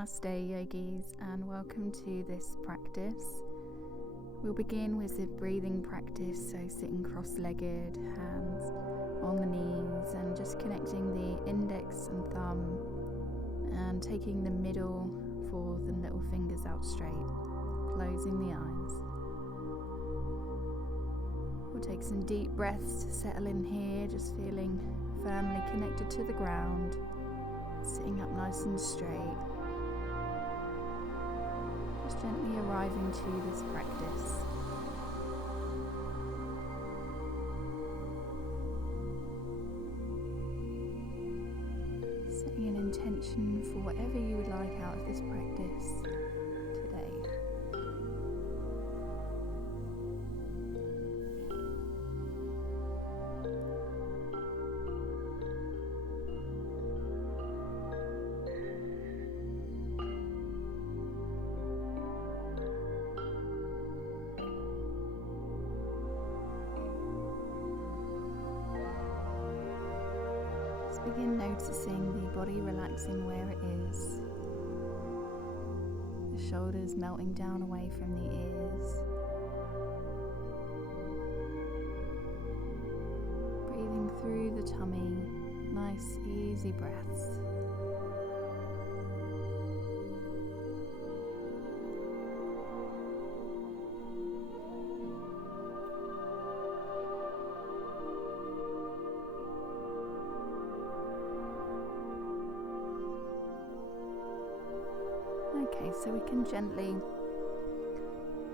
Namaste yogis, and welcome to this practice. We'll begin with a breathing practice, so sitting cross-legged, hands on the knees, and just connecting the index and thumb and taking the middle fourth and little fingers out straight, closing the eyes. We'll take some deep breaths to settle in here, just feeling firmly connected to the ground, sitting up nice and straight. Just gently arriving to this practice. Setting an intention for whatever you would like out of this practice today. Begin noticing the body relaxing where it is, the shoulders melting down away from the ears, breathing through the tummy, nice easy breaths. Okay, so we can gently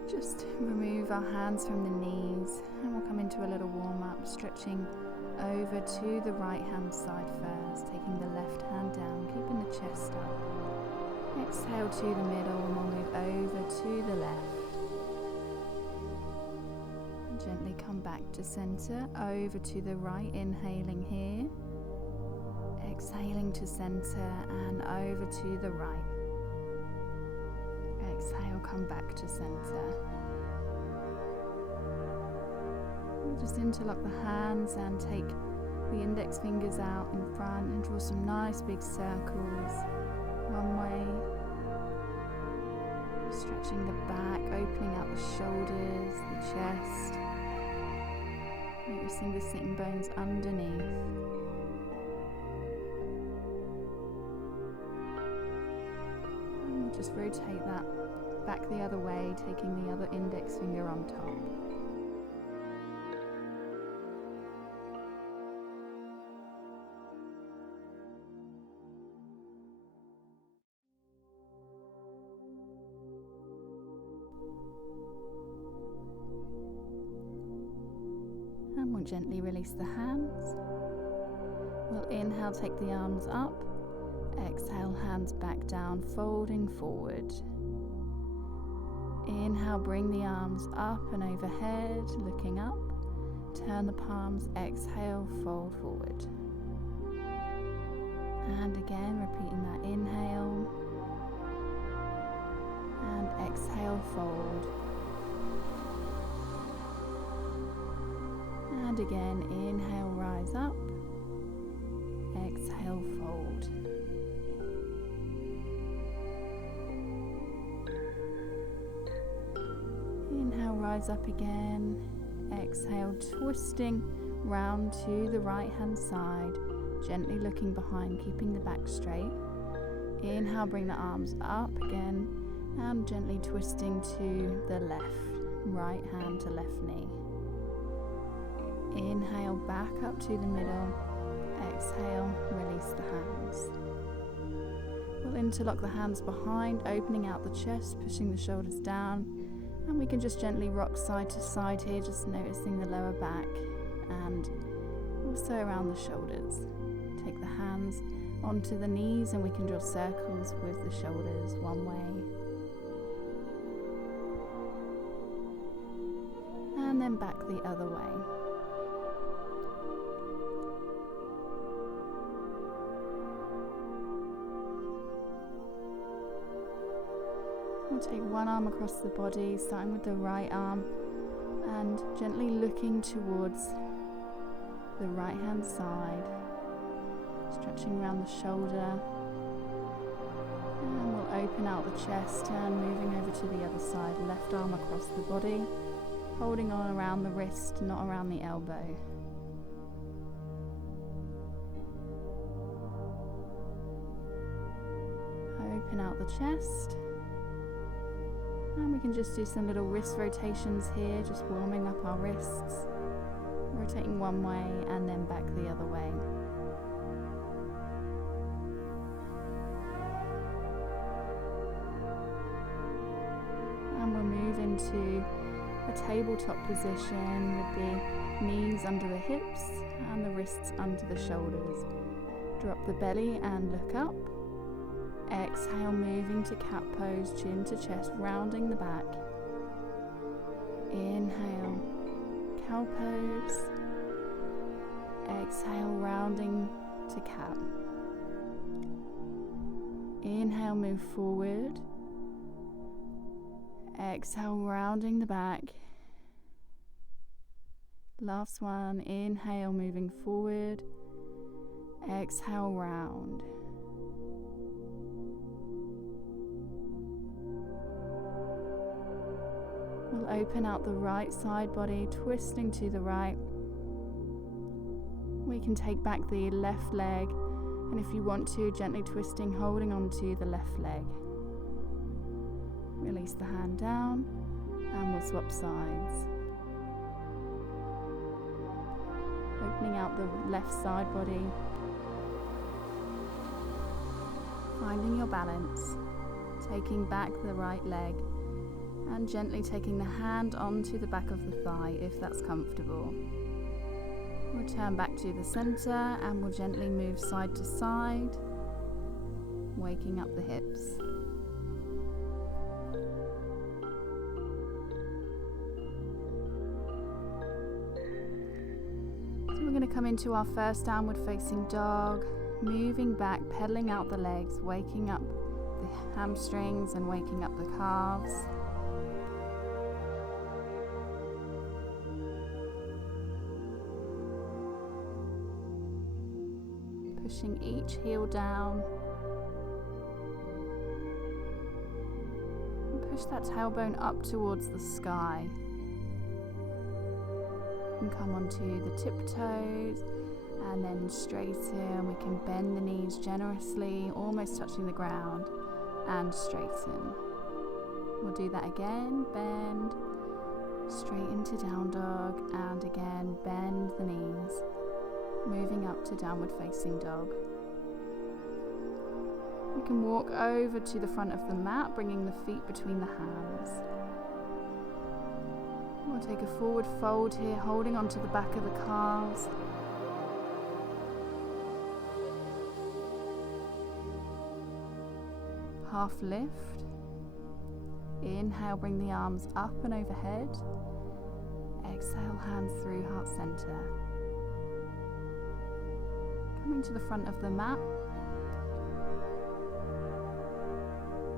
just remove our hands from the knees and we'll come into a little warm-up, stretching over to the right hand side first, taking the left hand down, keeping the chest up. Exhale to the middle and we'll move over to the left. And gently come back to center, over to the right, inhaling here. Exhaling to center and over to the right. Exhale, come back to center. We'll just interlock the hands and take the index fingers out in front and draw some nice big circles. One way. Stretching the back, opening out the shoulders, the chest. Noticing the sitting bones underneath. Just rotate that back the other way, taking the other index finger on top. And we'll gently release the hands. We'll inhale, take the arms up. Exhale, hands back down, folding forward. Inhale, bring the arms up and overhead, looking up. Turn the palms, exhale, fold forward. And again, repeating that inhale. And exhale, fold. And again, inhale, rise up. Exhale, fold. Inhale, rise up again. Exhale, twisting round to the right hand side, gently looking behind, keeping the back straight. Inhale, bring the arms up again and gently twisting to the left, right hand to left knee. Inhale, back up to the middle. Exhale, release the hands. We'll interlock the hands behind, opening out the chest, pushing the shoulders down. And we can just gently rock side to side here, just noticing the lower back and also around the shoulders. Take the hands onto the knees and we can draw circles with the shoulders one way. And then back the other way. We'll take one arm across the body, starting with the right arm and gently looking towards the right hand side, stretching around the shoulder, and we'll open out the chest and moving over to the other side. Left arm across the body, holding on around the wrist, not around the elbow. Open out the chest. And we can just do some little wrist rotations here, just warming up our wrists. Rotating one way and then back the other way. And we'll move into a tabletop position with the knees under the hips and the wrists under the shoulders. Drop the belly and look up. Exhale, moving to cat pose, chin to chest, rounding the back. Inhale, cow pose. Exhale, rounding to cat. Inhale, move forward. Exhale, rounding the back. Last one, inhale, moving forward. Exhale, round. We'll open out the right side body, twisting to the right. We can take back the left leg, and if you want to, gently twisting, holding onto the left leg. Release the hand down, and we'll swap sides. Opening out the left side body. Finding your balance, taking back the right leg, and gently taking the hand onto the back of the thigh if that's comfortable. Return back to the center and we'll gently move side to side, waking up the hips. So we're going to come into our first downward facing dog, moving back, pedaling out the legs, waking up the hamstrings and waking up the calves. Pushing each heel down. And push that tailbone up towards the sky. And come onto the tiptoes and then straighten. We can bend the knees generously, almost touching the ground, and straighten. We'll do that again. Bend, straighten to down dog, and again bend the knees. Moving up to downward facing dog. We can walk over to the front of the mat, bringing the feet between the hands. We'll take a forward fold here, holding onto the back of the calves. Half lift. Inhale, bring the arms up and overhead. Exhale, hands through heart center. Coming to the front of the mat.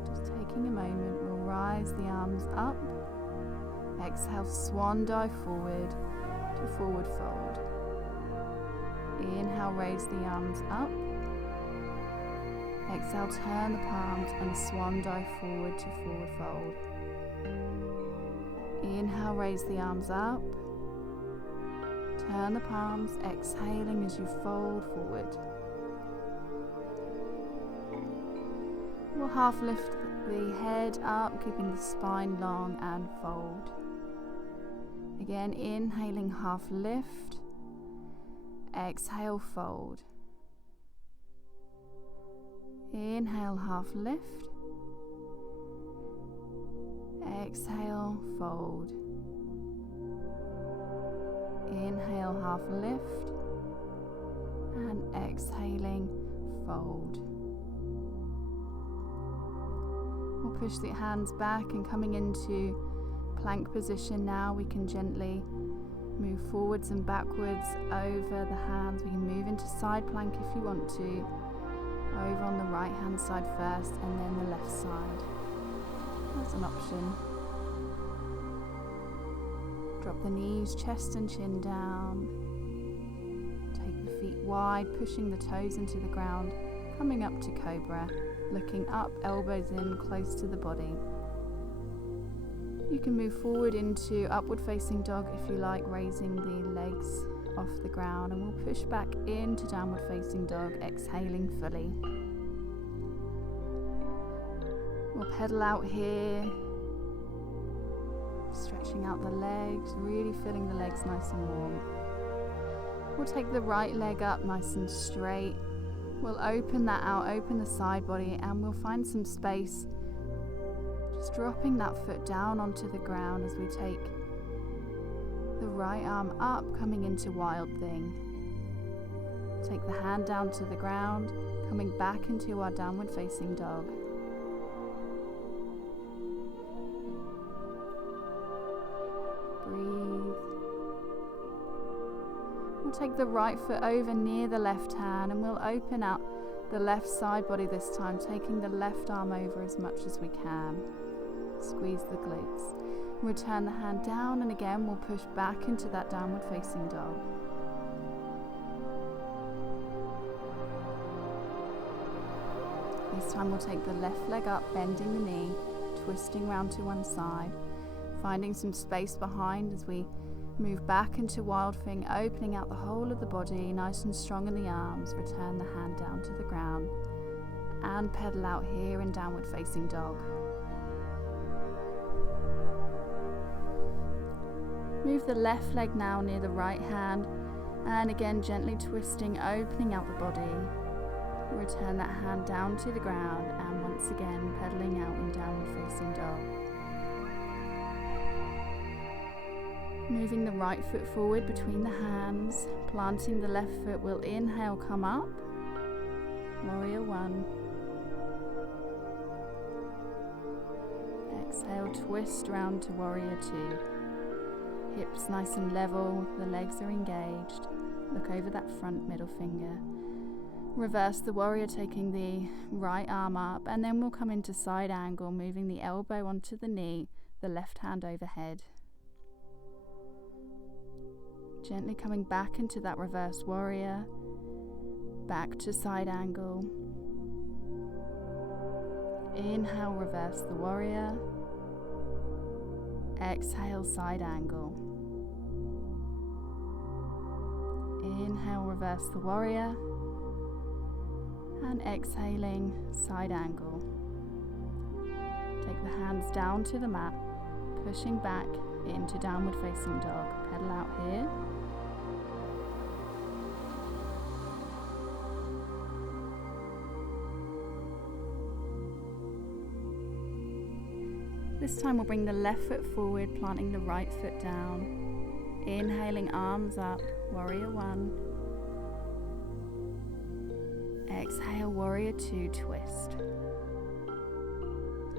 Just taking a moment, we'll rise the arms up. Exhale, swan dive forward to forward fold. Inhale, raise the arms up. Exhale, turn the palms and swan dive forward to forward fold. Inhale, raise the arms up. Turn the palms, exhaling as you fold forward. We'll half lift the head up, keeping the spine long, and fold. Again, inhaling, half lift. Exhale, fold. Inhale, half lift. Exhale, fold. Inhale, half lift, and exhaling, fold. We'll push the hands back and coming into plank position now. We can gently move forwards and backwards over the hands. We can move into side plank if you want to, over on the right hand side first and then the left side. That's an option. Drop the knees, chest and chin down. Take the feet wide, pushing the toes into the ground, coming up to cobra. Looking up, elbows in, close to the body. You can move forward into upward facing dog if you like, raising the legs off the ground, and we'll push back into downward facing dog, exhaling fully. We'll pedal out here, stretching out the legs, really feeling the legs nice and warm. We'll take the right leg up nice and straight. We'll open that out, open the side body, and we'll find some space, just dropping that foot down onto the ground as we take the right arm up, coming into Wild Thing. Take the hand down to the ground, coming back into our downward facing dog. Breathe. We'll take the right foot over near the left hand, and we'll open out the left side body this time, taking the left arm over as much as we can. Squeeze the glutes. Return the hand down, and again we'll push back into that downward facing dog. This time we'll take the left leg up, bending the knee, twisting round to one side, finding some space behind as we move back into Wild Thing, opening out the whole of the body, nice and strong in the arms. Return the hand down to the ground and pedal out here in downward facing dog. Move the left leg now near the right hand, and again gently twisting, opening out the body. Return that hand down to the ground, and once again pedaling out in downward facing dog. Moving the right foot forward between the hands, planting the left foot, we'll inhale, come up, Warrior One. Exhale, twist round to Warrior Two. Hips nice and level, the legs are engaged. Look over that front middle finger. Reverse the warrior, taking the right arm up, and then we'll come into side angle, moving the elbow onto the knee, the left hand overhead. Gently coming back into that reverse warrior, back to side angle. Inhale, reverse the warrior. Exhale, side angle. Inhale, reverse the warrior. And exhaling, side angle. Take the hands down to the mat, pushing back into downward facing dog. Pedal out here. This time we'll bring the left foot forward, planting the right foot down. Inhaling, arms up, Warrior One. Exhale, Warrior Two, twist.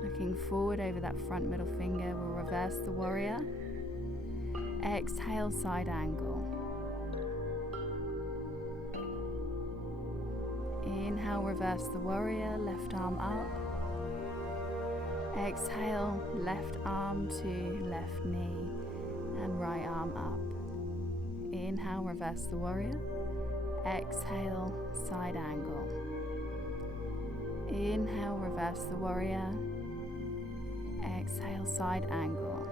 Looking forward over that front middle finger, we'll reverse the warrior. Exhale, side angle. Inhale, reverse the warrior, left arm up. Exhale, left arm to left knee and right arm up. Inhale, reverse the warrior. Exhale, side angle. Inhale, reverse the warrior. Exhale, side angle.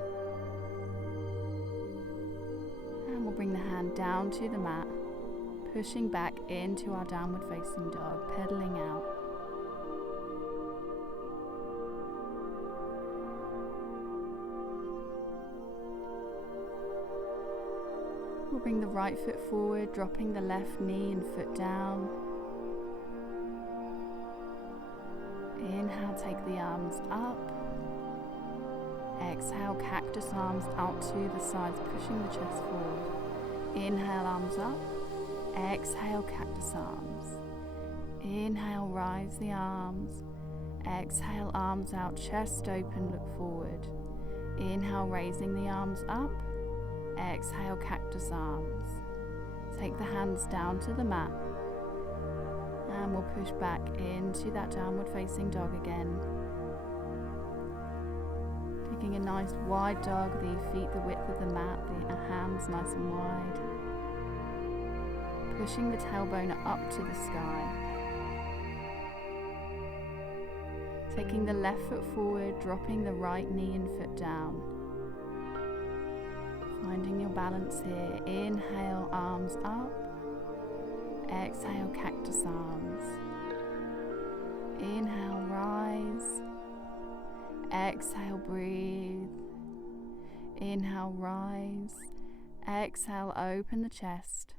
And we'll bring the hand down to the mat, pushing back into our downward facing dog, pedaling out. We'll bring the right foot forward, dropping the left knee and foot down. Inhale, take the arms up. Exhale, cactus arms out to the sides, pushing the chest forward. Inhale, arms up. Exhale, cactus arms. Inhale, rise the arms. Exhale, arms out, chest open, look forward. Inhale, raising the arms up. Exhale, cactus arms. Take the hands down to the mat. And we'll push back into that downward facing dog again. Taking a nice wide dog, the feet the width of the mat, the hands nice and wide. Pushing the tailbone up to the sky. Taking the left foot forward, dropping the right knee and foot down. Finding your balance here. Inhale, arms up. Exhale, cactus arms. Inhale, rise. Exhale, breathe. Inhale, rise. Exhale, open the chest.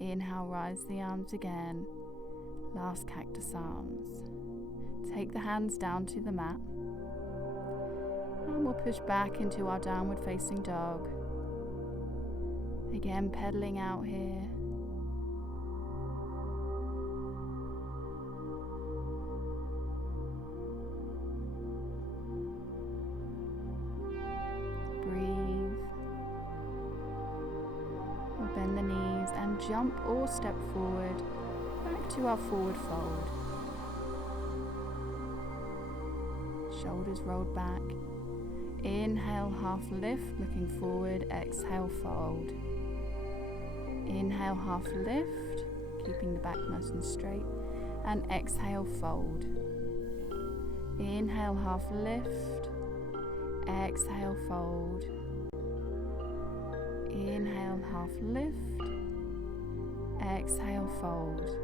Inhale, rise the arms again. Last cactus arms. Take the hands down to the mat. And we'll push back into our downward facing dog. Again, pedaling out here. Breathe. We'll bend the knees and jump or step forward, back to our forward fold. Shoulders rolled back. Inhale, half lift, looking forward. Exhale, fold. Inhale, half lift, keeping the back nice and straight. And exhale, fold. Inhale, half lift. Exhale, fold. Inhale, half lift. Exhale, fold.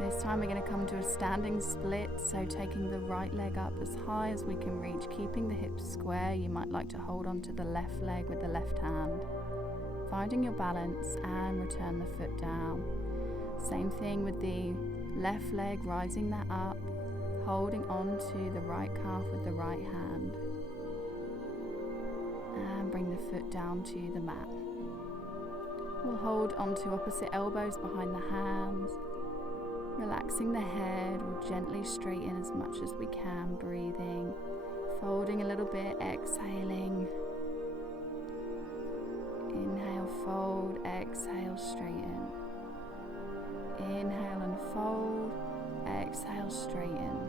This time we're going to come to a standing split, so taking the right leg up as high as we can reach, keeping the hips square. You might like to hold on to the left leg with the left hand. Finding your balance and return the foot down. Same thing with the left leg, rising that up, holding on to the right calf with the right hand. And bring the foot down to the mat. We'll hold onto opposite elbows behind the hands. Relaxing the head, we'll gently straighten as much as we can, breathing, folding a little bit, exhaling. Inhale, fold, exhale, straighten. Inhale and fold, exhale, straighten.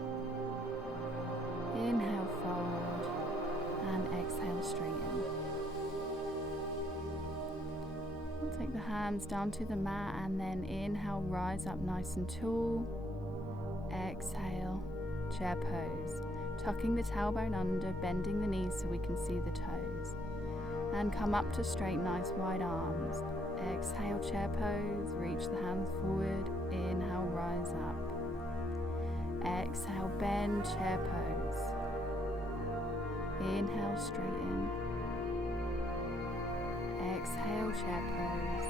Inhale, fold, and exhale, straighten. We'll take the hands down to the mat and then inhale, rise up nice and tall. Exhale, chair pose. Tucking the tailbone under, bending the knees so we can see the toes. And come up to straight, nice wide arms. Exhale, chair pose, reach the hands forward. Inhale, rise up. Exhale, bend, chair pose. Inhale, straighten. Exhale, chair pose.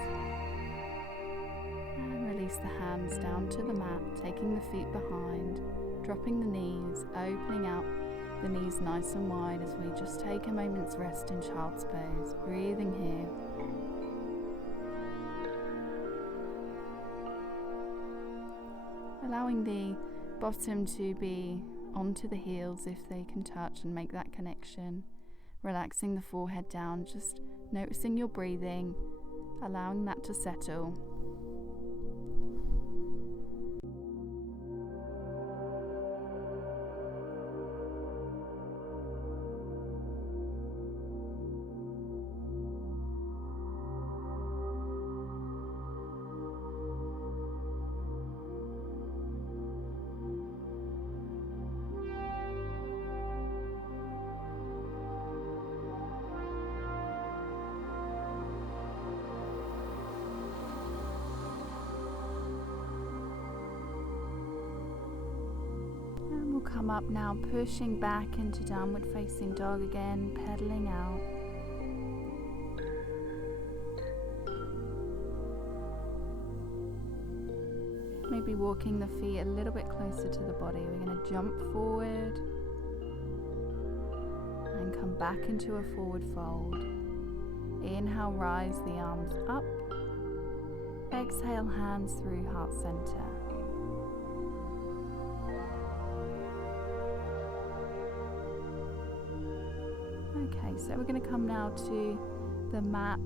And release the hands down to the mat, taking the feet behind, dropping the knees, opening out the knees nice and wide as we just take a moment's rest in child's pose, breathing here. Allowing the bottom to be onto the heels if they can touch and make that connection. Relaxing the forehead down, just noticing your breathing, allowing that to settle. Come up now, pushing back into downward facing dog again, pedaling out. Maybe walking the feet a little bit closer to the body. We're going to jump forward and come back into a forward fold. Inhale, rise the arms up. Exhale, hands through heart center. Okay, so we're going to come now to the mat.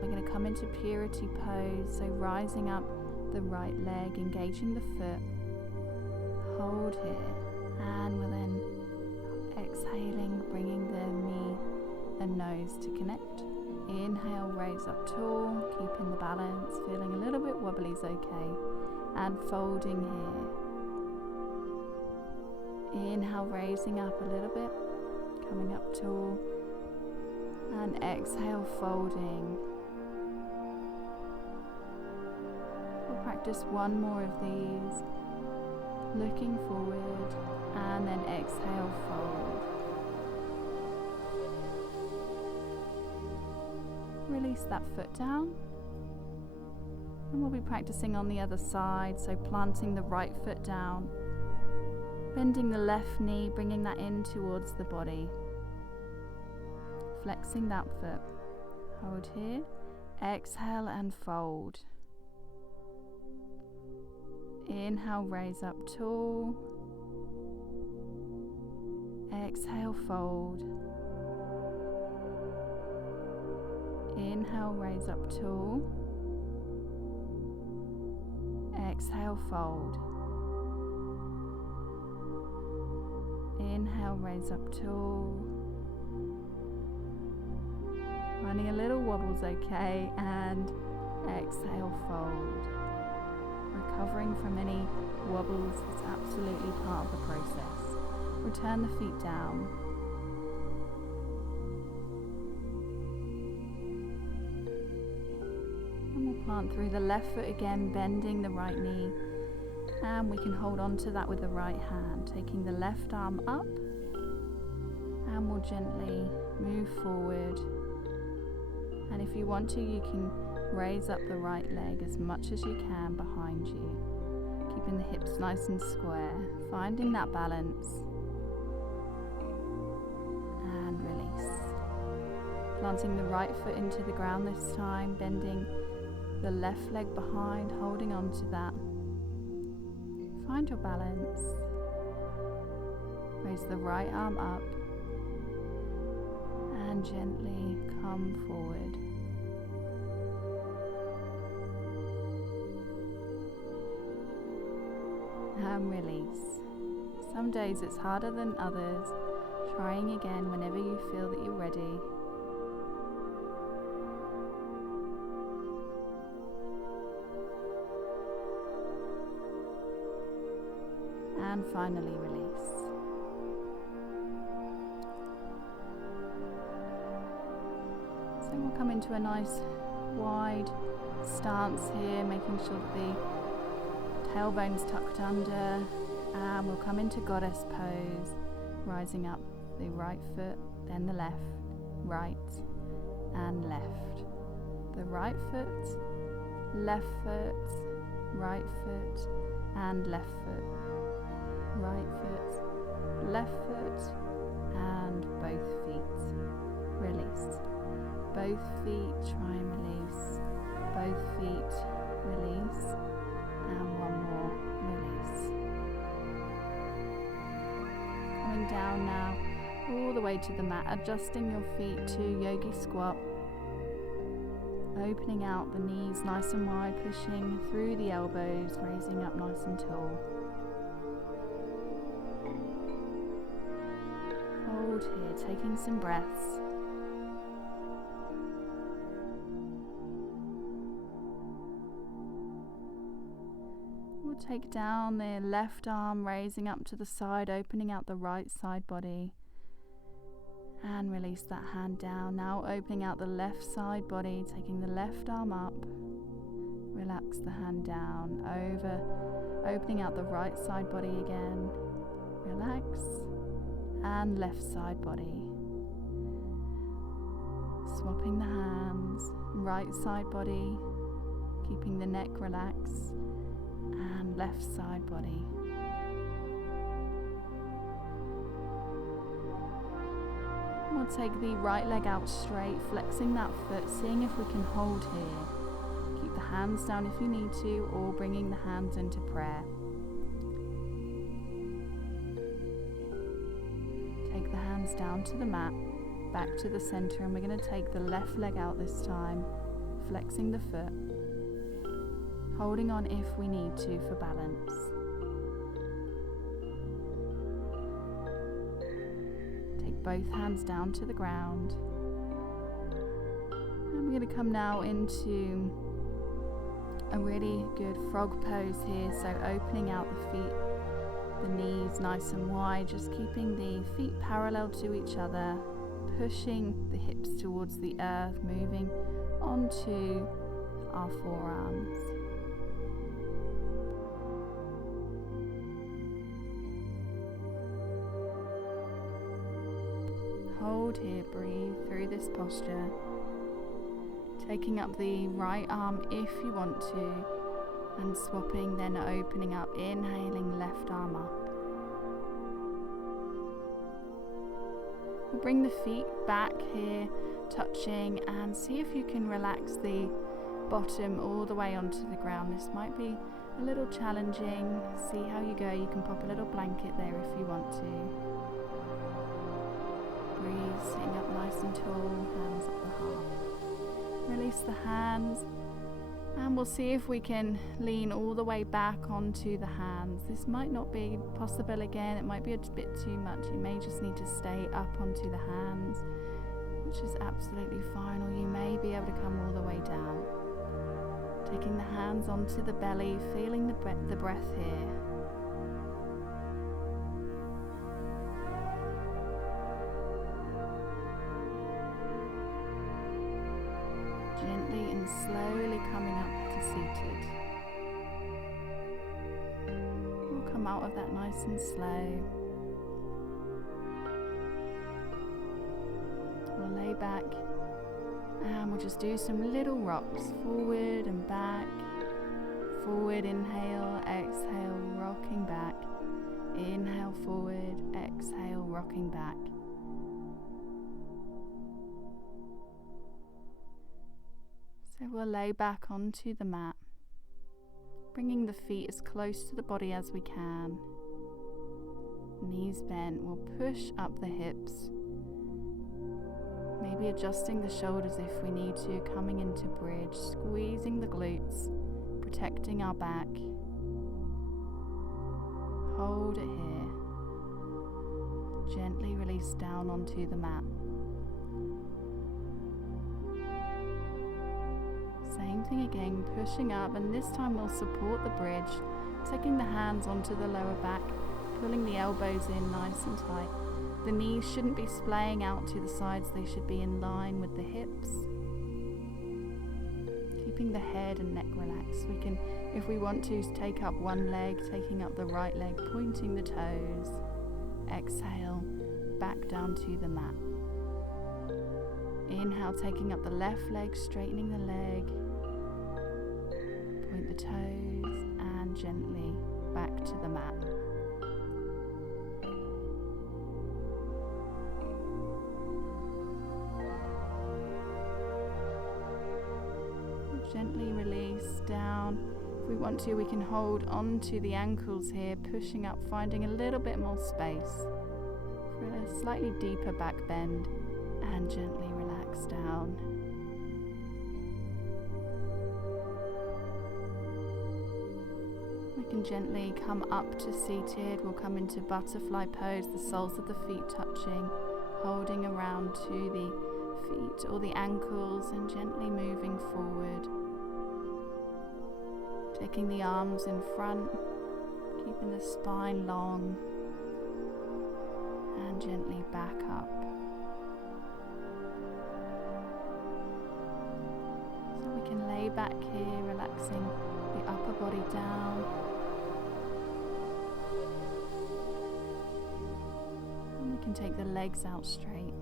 We're going to come into purity pose, so rising up the right leg, engaging the foot. Hold here, and we're then exhaling, bringing the knee and nose to connect. Inhale, raise up tall, keeping the balance, feeling a little bit wobbly is okay, and folding here. Inhale, raising up a little bit, coming up tall, and exhale, folding. We'll practice one more of these, looking forward, and then exhale, fold. Release that foot down, and we'll be practicing on the other side, so planting the right foot down, bending the left knee, bringing that in towards the body, flexing that foot, hold here, exhale and fold. Inhale, raise up tall, exhale, fold. Inhale, raise up tall, exhale, fold. Inhale, raise up tall. Finding a little wobble's okay, and exhale, fold. Recovering from any wobbles is absolutely part of the process. Return the feet down. And we'll plant through the left foot again, bending the right knee. And we can hold on to that with the right hand, taking the left arm up, and we'll gently move forward. And if you want to, you can raise up the right leg as much as you can behind you, keeping the hips nice and square, finding that balance, and release. Planting the right foot into the ground this time, bending the left leg behind, holding on to that. Find your balance. Raise the right arm up and gently come forward. And release. Some days it's harder than others. Trying again whenever you feel that you're ready. And finally release. So we'll come into a nice wide stance here, making sure that the tailbone's tucked under, and we'll come into goddess pose, rising up the right foot, then the left, right and left. The right foot, left foot, right foot and left foot. Right foot, left foot, and both feet. Release. Both feet, try and release. Both feet, release. And one more, release. Coming down now, all the way to the mat, adjusting your feet to yogi squat. Opening out the knees nice and wide, pushing through the elbows, raising up nice and tall. Hold here, taking some breaths. We'll take down the left arm, raising up to the side, opening out the right side body. And release that hand down. Now opening out the left side body, taking the left arm up. Relax the hand down, over, opening out the right side body again. Relax. And left side body. Swapping the hands, right side body, keeping the neck relaxed, and left side body. We'll take the right leg out straight, flexing that foot, seeing if we can hold here. Keep the hands down if you need to, or bringing the hands into prayer. Down to the mat, back to the center, and we're going to take the left leg out this time, flexing the foot, holding on if we need to for balance. Take both hands down to the ground, we're going to come now into a really good frog pose here. So opening out the feet, the knees nice and wide, just keeping the feet parallel to each other, pushing the hips towards the earth, moving onto our forearms. Hold here, breathe through this posture. Taking up the right arm if you want to, and swapping, then opening up, inhaling left arm up. We'll bring the feet back here, touching, and see if you can relax the bottom all the way onto the ground. This might be a little challenging. See how you go. You can pop a little blanket there if you want to. Breathe, sitting up nice and tall, hands up the heart. Release the hands, and we'll see if we can lean all the way back onto the hands. This might not be possible again, it might be a bit too much. You may just need to stay up onto the hands, which is absolutely fine, or you may be able to come all the way down. Taking the hands onto the belly, feeling the breath here. Gently and slowly coming up to seated. We'll come out of that nice and slow. We'll lay back and we'll just do some little rocks, forward and back. Forward, inhale, exhale, rocking back. Inhale, forward, exhale, rocking back. So we'll lay back onto the mat, bringing the feet as close to the body as we can. Knees bent, we'll push up the hips, maybe adjusting the shoulders if we need to, coming into bridge, squeezing the glutes, protecting our back. Hold it here. Gently release down onto the mat. Same thing again, pushing up, and this time we'll support the bridge, taking the hands onto the lower back, pulling the elbows in nice and tight. The knees shouldn't be splaying out to the sides, they should be in line with the hips. Keeping the head and neck relaxed. We can, if we want to, take up one leg, taking up the right leg, pointing the toes. Exhale, back down to the mat. Inhale, taking up the left leg, straightening the leg. Point the toes and gently back to the mat. Gently release down. If we want to, we can hold on to the ankles here, pushing up, finding a little bit more space for a slightly deeper back bend, and gently relax down. We can gently come up to seated. We'll come into butterfly pose, the soles of the feet touching, holding around to the feet or the ankles, and gently moving forward. Taking the arms in front, keeping the spine long, and gently back up. So we can lay back here, relaxing the upper body down. And we can take the legs out straight.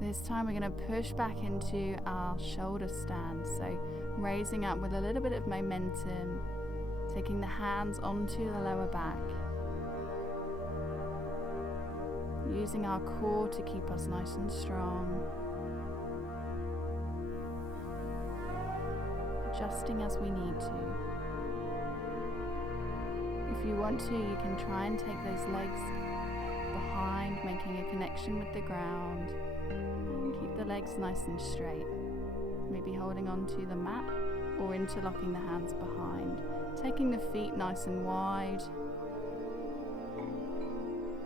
This time we're going to push back into our shoulder stand. So raising up with a little bit of momentum, taking the hands onto the lower back. Using our core to keep us nice and strong. Adjusting as we need to. If you want to, you can try and take those legs behind, making a connection with the ground. And keep the legs nice and straight. Maybe holding on to the mat or interlocking the hands behind. Taking the feet nice and wide.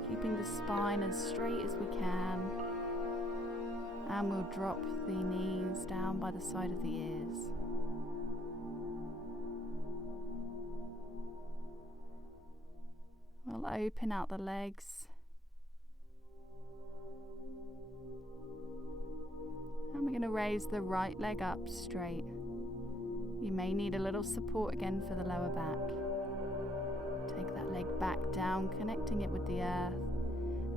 Keeping the spine as straight as we can. And we'll drop the knees down by the side of the ears. We'll open out the legs. And we're going to raise the right leg up straight. You may need a little support again for the lower back. Take that leg back down, connecting it with the earth,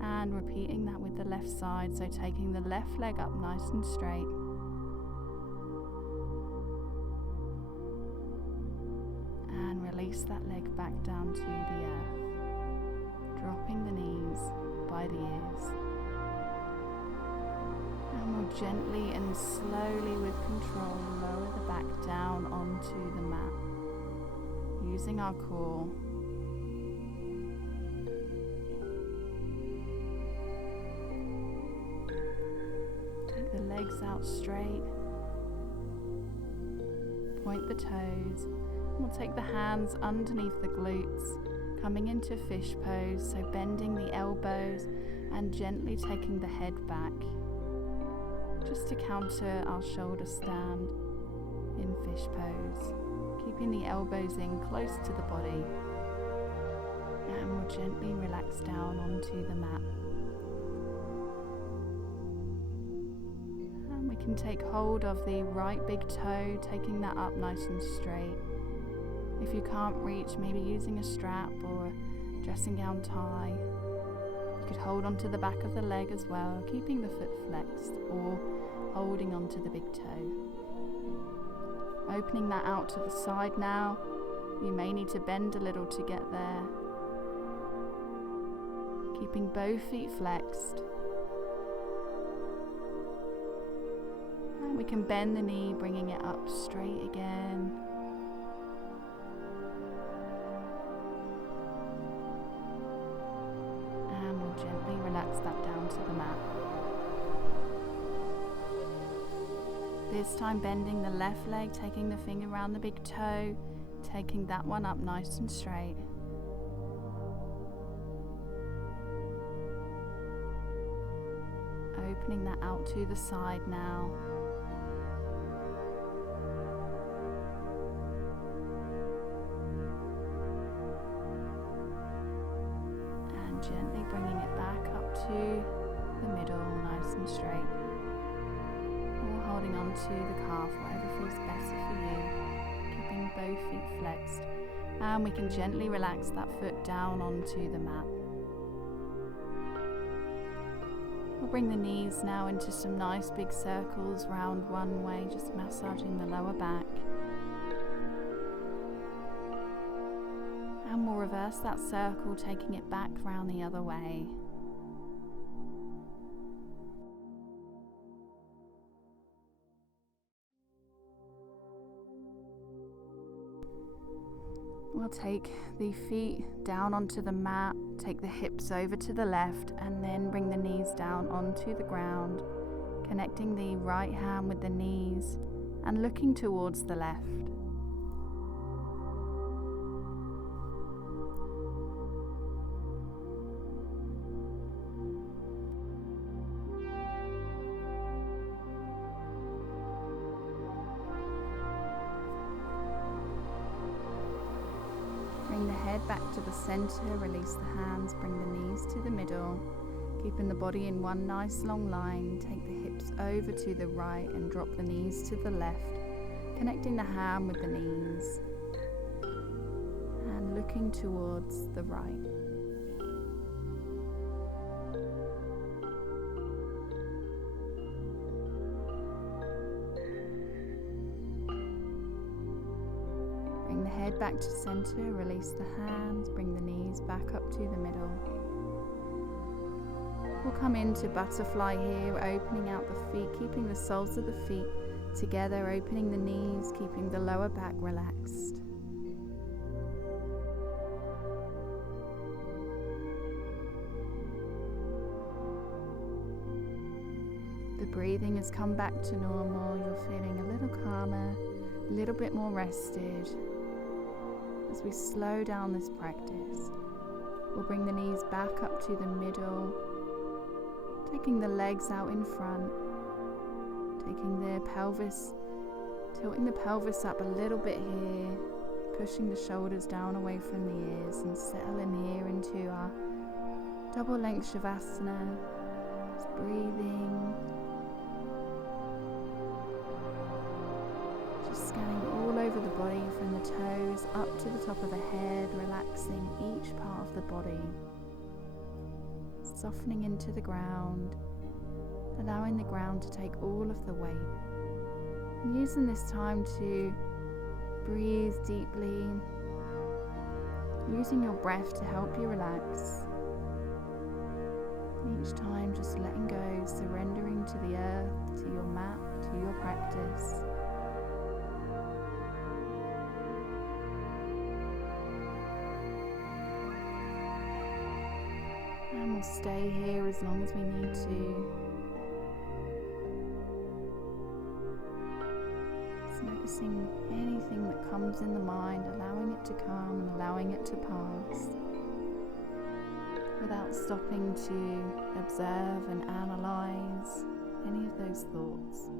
and repeating that with the left side. So taking the left leg up nice and straight. And release that leg back down to the earth, dropping the knees by the ears. And we'll gently and slowly with control lower the back down onto the mat, using our core. Take the legs out straight, point the toes. We'll take the hands underneath the glutes, coming into fish pose, so bending the elbows and gently taking the head back, just to counter our shoulder stand in fish pose, keeping the elbows in close to the body, and we'll gently relax down onto the mat. And we can take hold of the right big toe, taking that up nice and straight. If you can't reach, maybe using a strap or a dressing gown tie, you could hold onto the back of the leg as well, keeping the foot flexed, or holding onto the big toe. Opening that out to the side now. You may need to bend a little to get there. Keeping both feet flexed. And we can bend the knee, bringing it up straight again. And we'll gently relax that down to the mat. This time bending the left leg, taking the finger around the big toe, taking that one up nice and straight. Opening that out to the side now. And gently bringing it back up to the middle, nice and straight. Holding on to the calf, whatever feels better for you, keeping both feet flexed, and we can gently relax that foot down onto the mat. We'll bring the knees now into some nice big circles round one way, just massaging the lower back, and we'll reverse that circle, taking it back round the other way. We'll take the feet down onto the mat, take the hips over to the left, and then bring the knees down onto the ground, connecting the right hand with the knees and looking towards the left. Bring the head back to the center, release the hands, bring the knees to the middle, keeping the body in one nice long line. Take the hips over to the right and drop the knees to the left, connecting the hand with the knees and looking towards the right. Bring the head back to center, release the hands, bring the knees back up to the middle. We'll come into butterfly here, opening out the feet, keeping the soles of the feet together, opening the knees, keeping the lower back relaxed. The breathing has come back to normal. You're feeling a little calmer, a little bit more rested. As we slow down this practice, we'll bring the knees back up to the middle, taking the legs out in front, Taking the pelvis, tilting the pelvis up a little bit here, pushing the shoulders down away from the ears, and settle in here into our double length Savasana. Just breathing. Just scanning all over the body from the toes up to the top of the head, relaxing each part of the body. Softening into the ground, allowing the ground to take all of the weight. And using this time to breathe deeply, using your breath to help you relax. Each time just letting go, surrendering to the earth, to your mat, to your practice. And we'll stay here as long as we need to. Just noticing anything that comes in the mind, allowing it to come and allowing it to pass, without stopping to observe and analyze any of those thoughts.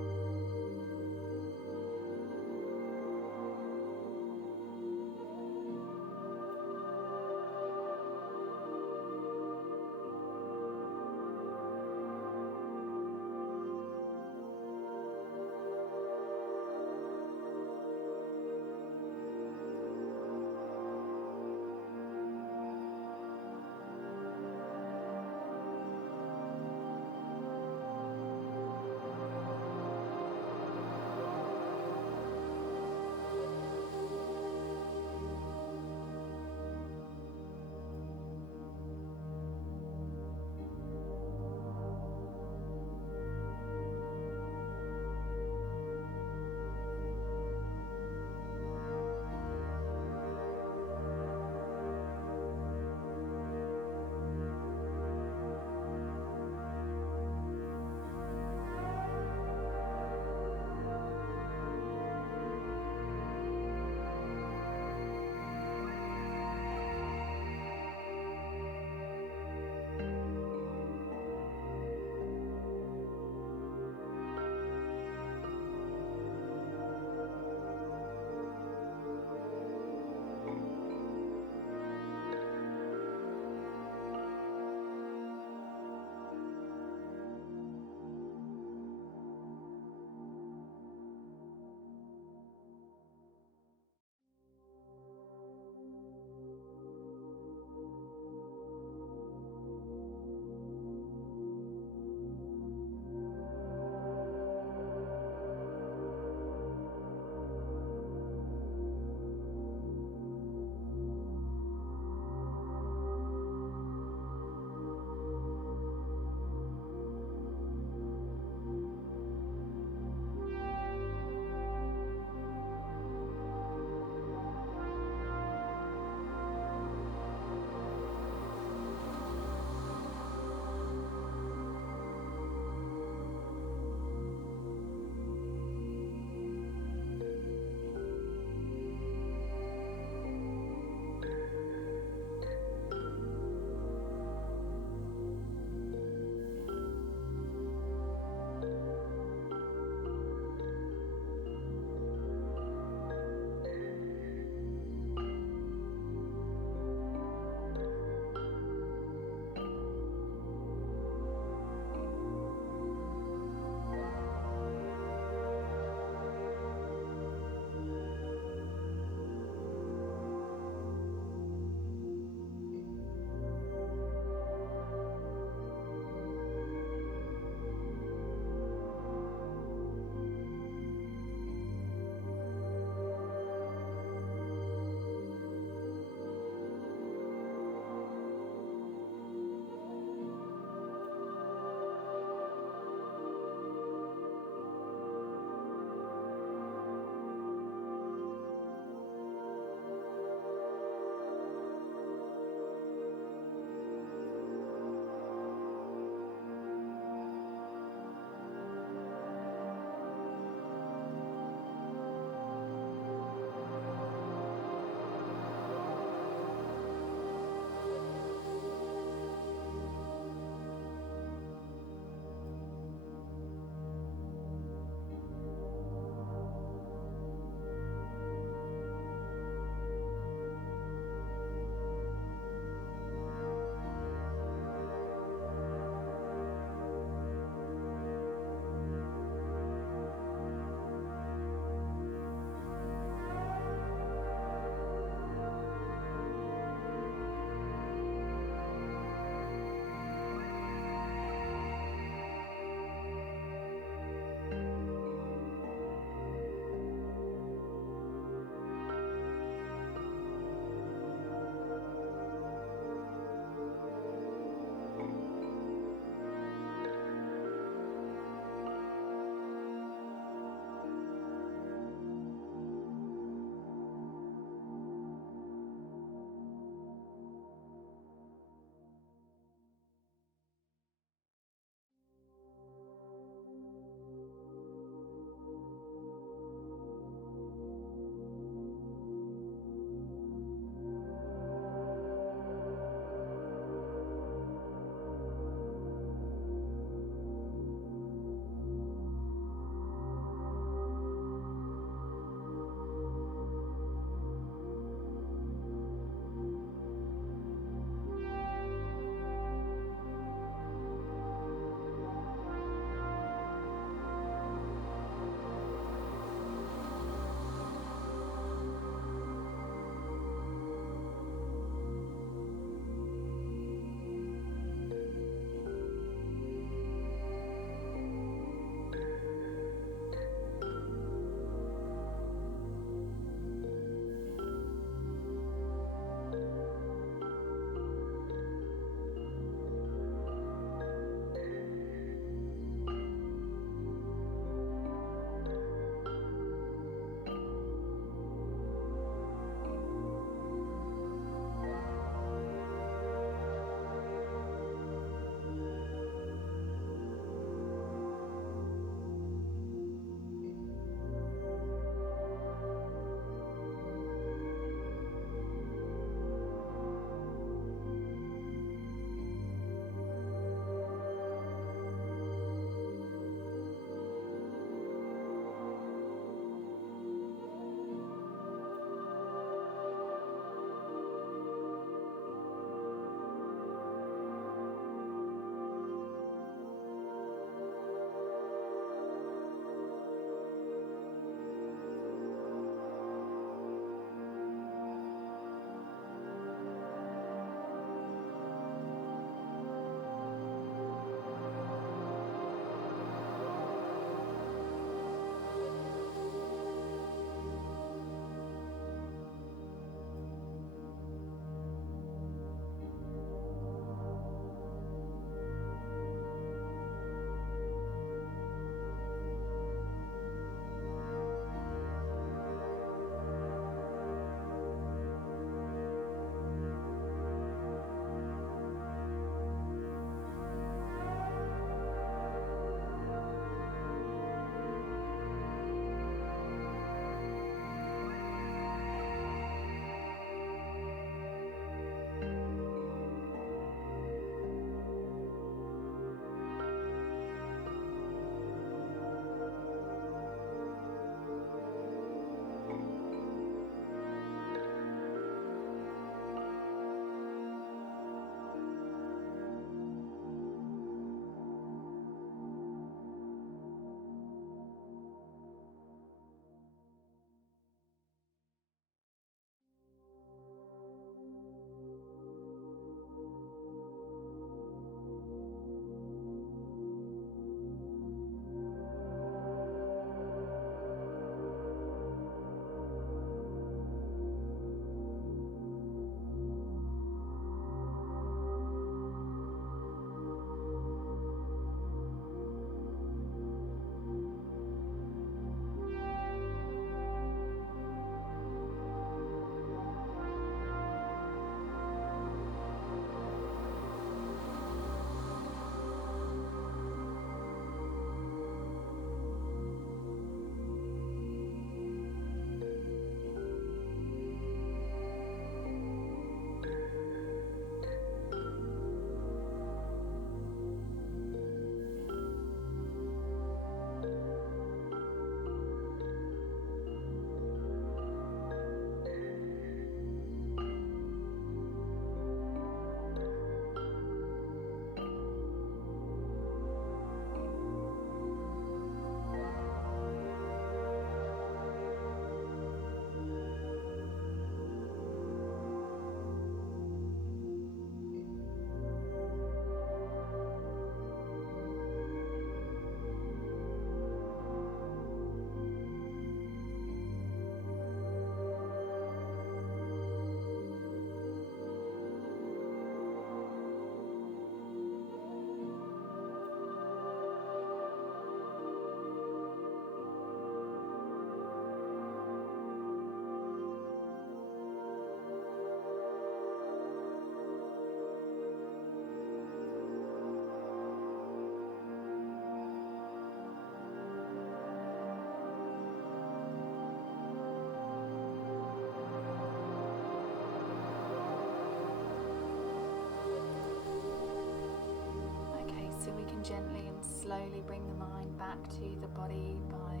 gently and slowly bring the mind back to the body by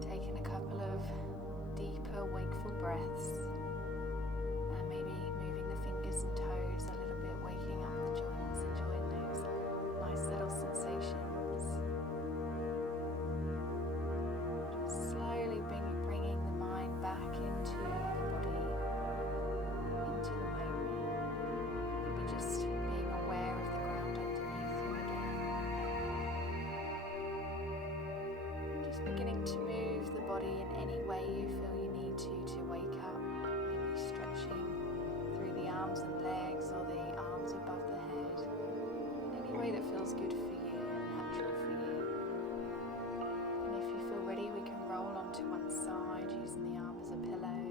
taking a couple of deeper wakeful breaths, and maybe moving the fingers and toes a little bit, waking up the joints, enjoying those nice little sensations. Just slowly bringing the mind back into the body, into the moment. Maybe just being aware of the ground underneath you again. Just beginning to move the body in any way you feel you need to wake up. Maybe stretching through the arms and legs or the arms above the head. In any way that feels good for you and natural for you. And if you feel ready, we can roll onto one side using the arm as a pillow.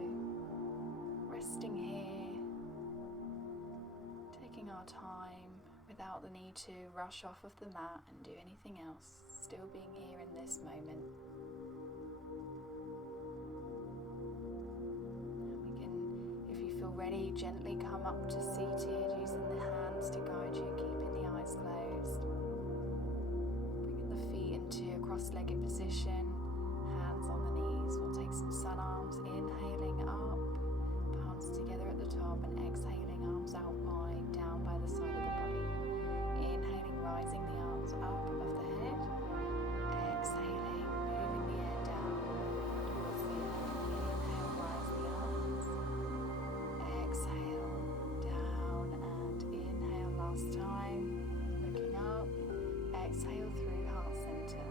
Resting here. Taking our time without the need to rush off of the mat and do anything else. Still being here in this moment. Ready, gently come up to seated, using the hands to guide you, keeping the eyes closed. Bringing the feet into a cross-legged position, hands on the knees. We'll take some sun arms, inhaling up, palms together at the top, and exhaling arms out wide, down by the side of the body. Inhaling, rising the arms up above the head. Exhaling, moving the air down towards the earth. Inhale, rise the arms. Exhale, down and inhale last time, looking up, exhale through heart center.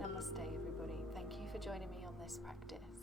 Namaste everybody, thank you for joining me on this practice.